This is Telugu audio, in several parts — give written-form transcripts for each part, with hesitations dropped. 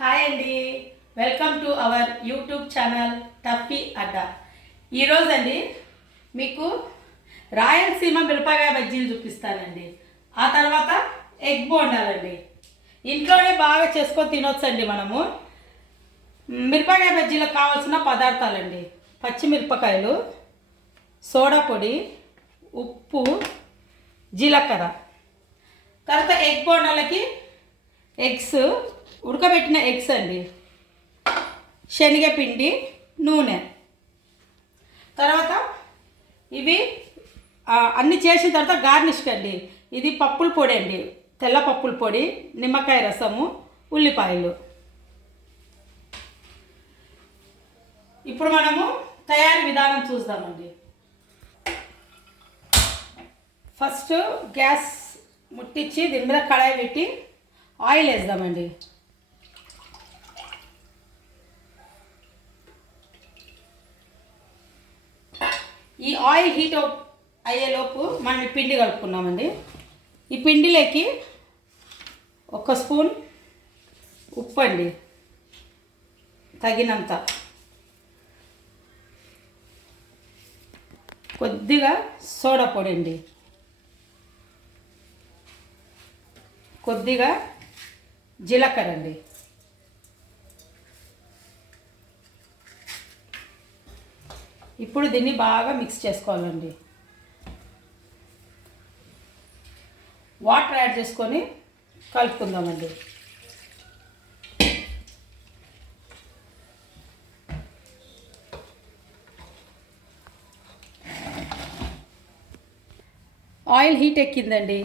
హాయ్ అండి, welcome to our YouTube channel టఫీ అడ్డా. ఈరోజు అండి మీకు రాయలసీమ మిరపకాయ బజ్జీలు చూపిస్తానండి. ఆ తర్వాత ఎగ్ బోండాలండి. ఇంట్లోనే బాగా చేసుకొని తినొచ్చండి. మనము మిరపకాయ బజ్జీలకు కావాల్సిన పదార్థాలండి: పచ్చిమిరపకాయలు, సోడా పొడి, ఉప్పు, జీలకర్ర. తర్వాత ఎగ్ బోండాలకి ఎగ్స్, ఉడకబెట్టిన ఎగ్స్ అండి, శనగపిండి, నూనె. తర్వాత ఇవి అన్నీ చేసిన తర్వాత గార్నిష్కి అండి ఇది పప్పుల పొడి అండి, తెల్ల పప్పుల పొడి, నిమ్మకాయ రసము, ఉల్లిపాయలు. ఇప్పుడు మనము తయారీ విధానం చూద్దామండి. ఫస్ట్ గ్యాస్ ముట్టించి దీని మీద కడాయి పెట్టి ఆయిల్ వేద్దామండి. ఈ ఆయిల్ హీట్ అయ్యేలోపు మనం ఈ పిండి కలుపుకున్నామండి. ఈ పిండిలోకి 1 స్పూన్ ఉప్పు అండి, తగినంత, కొద్దిగా సోడా పొడి అండి, కొద్దిగా జీలకర్ర అండి, ఇప్పుడు దీన్ని బాగా మిక్స్ చేసుకోవాలండి. వాటర్ యాడ్ చేసుకొని కలుపుకుందామండి. ఆయిల్ హీట్ ఎక్కిందండి.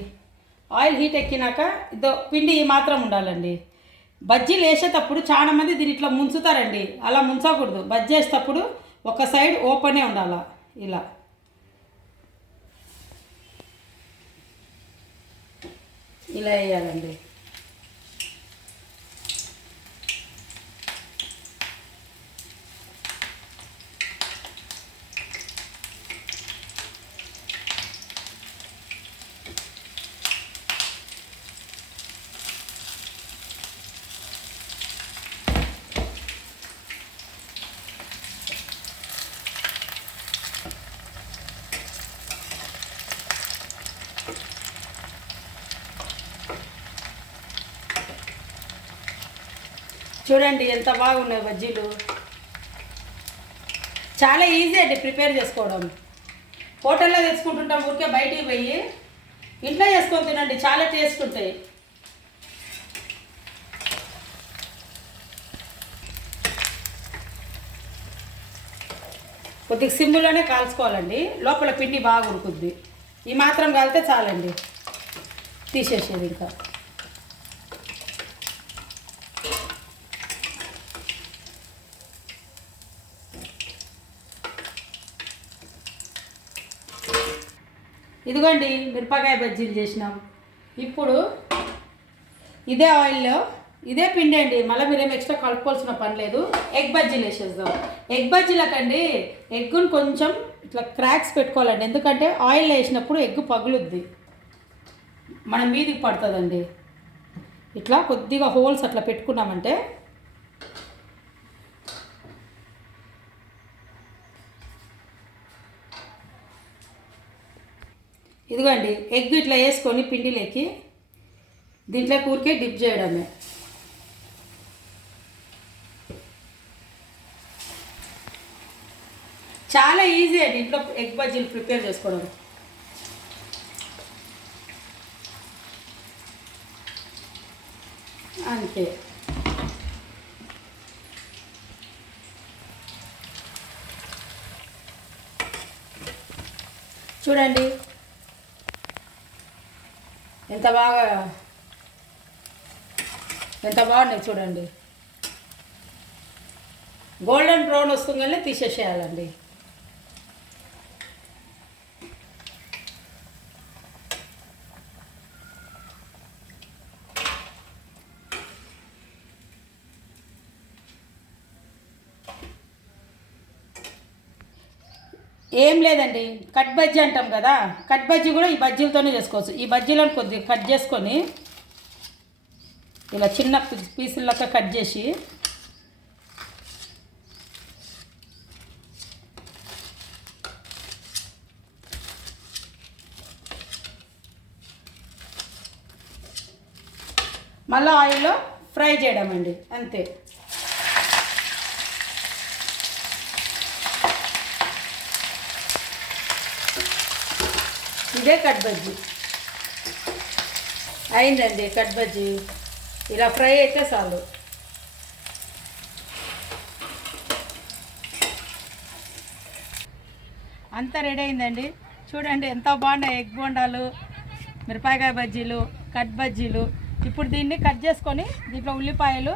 ఆయిల్ హీట్ ఎక్కినాక ఇదో పిండి ఈ మాత్రం ఉండాలండి. బజ్జీలు వేసేటప్పుడు చాలామంది దీని ఇట్లా ముంచుతారండి. అలా ముంచకూడదు. బజ్జీ వేసేటప్పుడు ఒక సైడ్ ఓపెనే ఉండాలి. ఇలా ఇలా వేయాలండి. చూడండి ఎంత బాగున్నాయి బజ్జీలు. చాలా ఈజీ అండి ప్రిపేర్ చేసుకోవడం. హోటల్లో తెచ్చుకుంటుంటాం ఊరికే, బయటికి పోయి ఇంట్లో చేసుకొని తినండి, చాలా టేస్ట్ ఉంటాయి. కొద్దిగా సిమ్లోనే కాల్చుకోవాలండి. లోపల పిండి బాగా ఉడుకుద్ది. ఈ మాత్రం కాలితే చాలండి, తీసేసేది. ఇంకా ఇదిగోండి మిరపకాయ బజ్జీలు చేసినాం. ఇప్పుడు ఇదే ఆయిల్లో ఇదే పిండి అండి, మళ్ళీ మీరేం ఎక్స్ట్రా కలుపుకోవాల్సిన పని లేదు. ఎగ్ బజ్జీలు వేసేద్దాం. ఎగ్ బజ్జీలకండి ఎగ్గును కొంచెం ఇట్లా క్రాక్స్ పెట్టుకోవాలండి, ఎందుకంటే ఆయిల్ వేసినప్పుడు ఎగ్ పగులుద్ది, మన మీదికి పడుతుందండి. ఇట్లా కొద్దిగా హోల్స్ అట్లా పెట్టుకున్నామంటే ఇదిగోండి ఎగ్ ఇట్లా వేసుకొని పిండిలోకి దీంట్లో ఊరికే డిప్ చేయడమే. చాలా ఈజీ అండి ఇంట్లో ఎగ్ బజ్జీలు ప్రిపేర్ చేసుకోవడం. అంతే. చూడండి ఎంత బాగున్నాయి. చూడండి గోల్డెన్ బ్రౌన్ వస్తుందనే తీసేసేయాలండి. ఏం లేదండి, కట్ బజ్జీ అంటాం కదా, కట్ బజ్జీ కూడా ఈ బజ్జీలతోనే చేసుకోవచ్చు. ఈ బజ్జీలను కొద్దిగా కట్ చేసుకొని ఇలా చిన్న పీసుల్లాగా కట్ చేసి మళ్ళీ ఆయిల్లో ఫ్రై చేయడం అండి, అంతే. ఇదే కట్ బజ్జీ అయిందండి. కట్ బజ్జీ ఇలా ఫ్రై అయితే చాలు. అంతా రెడీ అయిందండి. చూడండి ఎంత బాగున్నాయి ఎగ్ బోండాలు, మిరపకాయ బజ్జీలు, కట్ బజ్జీలు. ఇప్పుడు దీన్ని కట్ చేసుకొని దీంట్లో ఉల్లిపాయలు,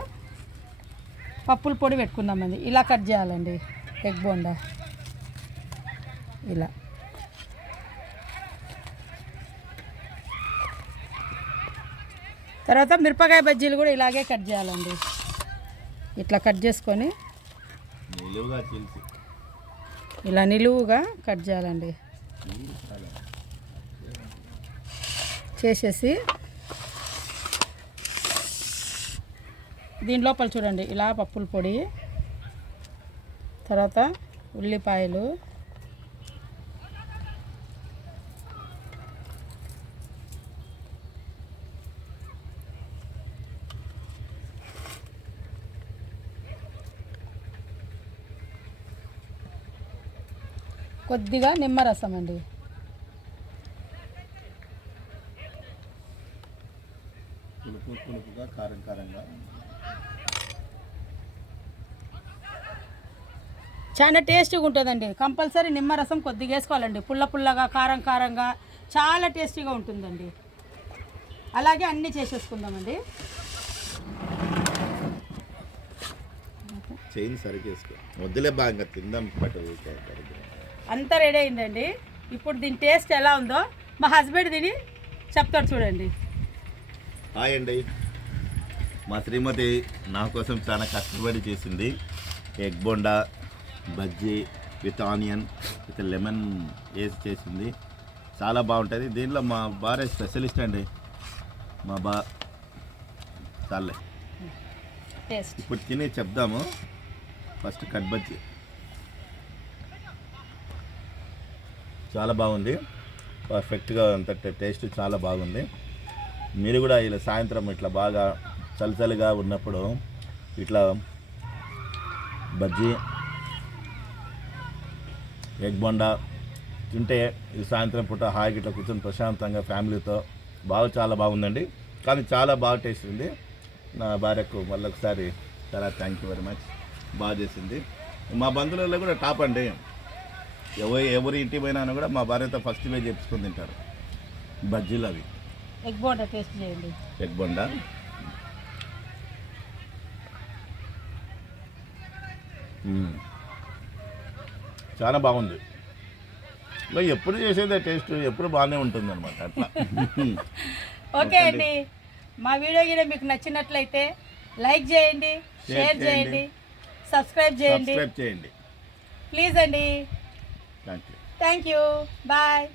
పప్పుల పొడి పెట్టుకుందామండి. ఇలా కట్ చేయాలండి ఎగ్ బోండా, ఇలా. తర్వాత మిరపకాయ బజ్జీలు కూడా ఇలాగే కట్ చేయాలండి. ఇట్లా కట్ చేసుకొని ఇలా నిలువుగా కట్ చేయాలండి. చేసేసి దీని లోపల చూడండి ఇలా పప్పుల పొడి, తర్వాత ఉల్లిపాయలు, కొద్దిగా నిమ్మరసం అండి. చాలా టేస్టీగా ఉంటుందండి. కంపల్సరీ నిమ్మరసం కొద్దిగా వేసుకోవాలండి. పుల్ల పుల్లగా, కారం కారంగా చాలా టేస్టీగా ఉంటుందండి. అలాగే అన్నీ చేసేసుకుందామండి. అంతా రెడీ అయిందండి. ఇప్పుడు దీని టేస్ట్ ఎలా ఉందో మా హస్బెండ్ తిని చెప్తాడు, చూడండి. హాయ్ అండి, మా శ్రీమతి నా కోసం చాలా కష్టపడి చేసింది egg bonda bajji with onion with lemon వేసి చేసింది. చాలా బాగుంటుంది. దీనిలో మా భార్య స్పెషలిస్ట్ అండి. మా చాలే టేస్ట్ ఇప్పుడు తిని చెప్దాము. ఫస్ట్ కట్ బజ్జీ చాలా బాగుంది, పర్ఫెక్ట్గా అంత టేస్ట్ చాలా బాగుంది. మీరు కూడా ఇలా సాయంత్రం ఇట్లా బాగా చలిచలిగా ఉన్నప్పుడు ఇట్లా బజ్జీ ఎగ్ బోండా తింటే ఈ సాయంత్రం పూట హాయిగా ఇట్లా కూర్చొని ప్రశాంతంగా ఫ్యామిలీతో చాలా బాగుందండి. కానీ చాలా బాగా టేస్ట్ ఉంది. నా భార్యకు మళ్ళీ ఒకసారి చాలా థ్యాంక్ యూ వెరీ మచ్, బాగా చేసింది. మా బంధువులలో కూడా టాప్ అండి. ఎవరి ఇంటి పోయినా కూడా మా భార్యతో ఫస్ట్ వే చేపించుకొని తింటారు బజ్జీలు. అవి ఎగ్ బోండా టేస్ట్ చేయండి. ఎగ్ బోండా చాలా బాగుంది. ఎప్పుడు చేసేదే టేస్ట్ ఎప్పుడు బాగానే ఉంటుంది అనమాట, అట్లా. ఓకే అండి, మా వీడియో కూడా మీకు నచ్చినట్లయితే లైక్ చేయండి, షేర్ చేయండి, సబ్స్క్రైబ్ చేయండి ప్లీజ్ అండి. Thank you, bye.